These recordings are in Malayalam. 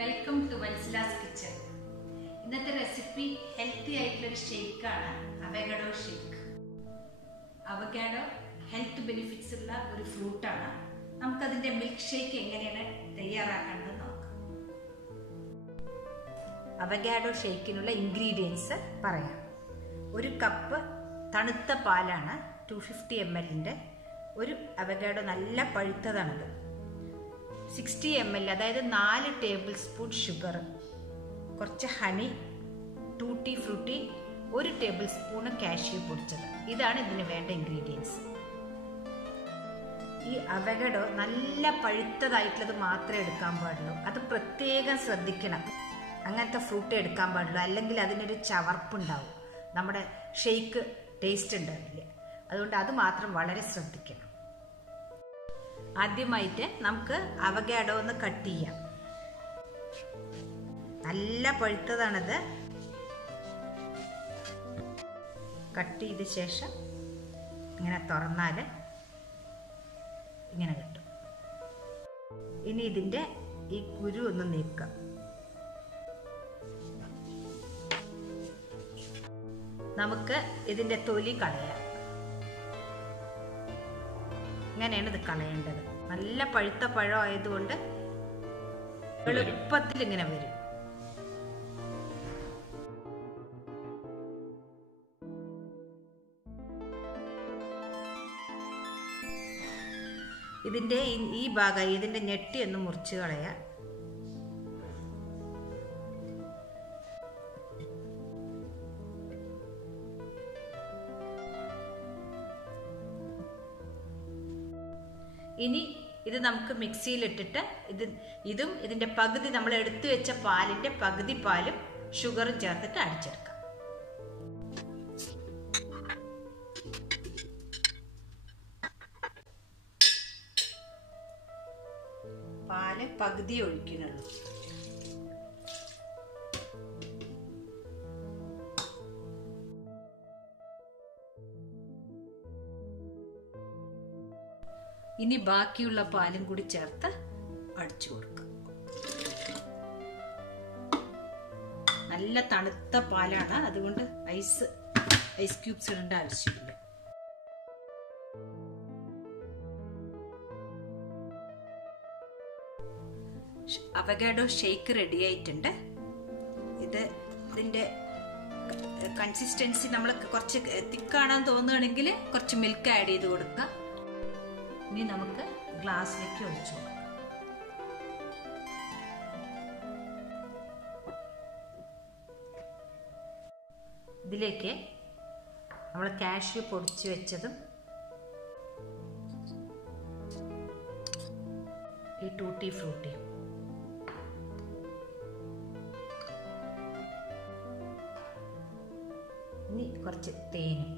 Welcome to Vatsala's kitchen. ഇന്നത്തെ റെസിപ്പി ഹെൽത്തി ആയിട്ടുള്ളൊരു ഷേക്കാണ്, avocado shake. Avocado health benefits ഉള്ള ഒരു ഫ്രൂട്ടാണ്. നമുക്കതിൻ്റെ മിൽക്ക് ഷേക്ക് എങ്ങനെയാണ് തയ്യാറാക്കേണ്ടത് നോക്കാം. അവഗാഡോ ഷേക്കിനുള്ള ഇൻഗ്രീഡിയൻസ് പറയാം. ഒരു കപ്പ് തണുത്ത പാലാണ്, 250 ml. ഒരു അവഗാഡോ നല്ല പഴുത്തതാണത്. 60 ml, അതായത് 4 ടേബിൾ സ്പൂൺ ഷുഗർ, കുറച്ച് honey, tutti Frooti, 1 table spoon cashew പൊടിച്ചത്. ഇതാണ് ഇതിന് വേണ്ട ഇൻഗ്രീഡിയൻസ്. ഈ അവഗാഡോ നല്ല പഴുത്തതായിട്ടുള്ളത് മാത്രമേ എടുക്കാൻ പാടുള്ളൂ. അത് പ്രത്യേകം ശ്രദ്ധിക്കണം. അങ്ങനത്തെ ഫ്രൂട്ട് എടുക്കാൻ പാടുള്ളൂ, അല്ലെങ്കിൽ അതിനൊരു ചവർപ്പുണ്ടാവും, നമ്മുടെ ഷേക്ക് ടേസ്റ്റ് ഉണ്ടാവില്ല. അതുകൊണ്ട് അത് മാത്രം വളരെ ശ്രദ്ധിക്കണം. ആദ്യമായിട്ട് നമുക്ക് അവഗാഡോ ഒന്ന് കട്ട് ചെയ്യാം. നല്ല പഴുത്തതാണത്. കട്ട് ചെയ്ത ശേഷം ഇങ്ങനെ തുറന്നാൽ ഇങ്ങനെ കിട്ടും. ഇനി ഇതിൻ്റെ ഈ കുരു ഒന്ന് നീക്കാം. നമുക്ക് ഇതിൻ്റെ തൊലി കളയാം. ഇങ്ങനെയാണ് ഇത് കളയേണ്ടത്. നല്ല പഴുത്ത പഴം ആയതുകൊണ്ട് എളുപ്പത്തിൽ ഇങ്ങനെ വരും. ഇതിൻ്റെ ഈ ഭാഗം, ഇതിൻ്റെ ഞെട്ടി ഒന്ന് മുറിച്ച് കളയാം. ഇനി ഇത് നമുക്ക് മിക്സിയിലിട്ടിട്ട് ഇതും ഇതിൻ്റെ പകുതി, നമ്മൾ എടുത്തു വെച്ച പാലിൻ്റെ പകുതി പാലും ഷുഗറും ചേർത്തിട്ട് അടിച്ചെടുക്കാം. പാല് പകുതി ഒഴിക്കുന്നുള്ളൂ. ഇനി ബാക്കിയുള്ള പാലും കൂടി ചേർത്ത് അടിച്ചു കൊടുക്കാം. നല്ല തണുത്ത പാലാണ്, അതുകൊണ്ട് ഐസ് ക്യൂബ്സ് ഇടേണ്ട ആവശ്യമില്ല. അവഗാഡോ ഷേക്ക് റെഡി ആയിട്ടുണ്ട്. ഇതിൻ്റെ കൺസിസ്റ്റൻസി നമ്മൾ കുറച്ച് തിക്കാണെന്ന് തോന്നുകയാണെങ്കിൽ കുറച്ച് മിൽക്ക് ആഡ് ചെയ്ത് കൊടുക്കാം. ഇനി നമുക്ക് ഗ്ലാസ്സിലേക്ക് ഒഴിച്ചു കൊടുക്കാം. ഇതിലേക്ക് നമ്മൾ കാഷ്യൂ പൊടിച്ച് വെച്ചതും ഈ ടൂട്ടി ഫ്രൂട്ടിയും, ഇനി കുറച്ച് തേനും,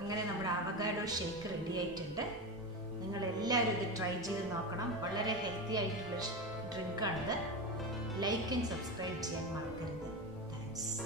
അങ്ങനെ നമ്മുടെ അവഗാഡോ ഷേക്ക് റെഡി ആയിട്ടുണ്ട്. നിങ്ങൾ എല്ലാവരും ഇത് ട്രൈ ചെയ്ത് നോക്കണം. വളരെ ഹെൽത്തി ആയിട്ടുള്ള ഡ്രിങ്കാണിത്. ലൈക്ക് ആൻഡ് സബ്സ്ക്രൈബ് ചെയ്യാൻ മറക്കരുത്. താങ്ക്സ്.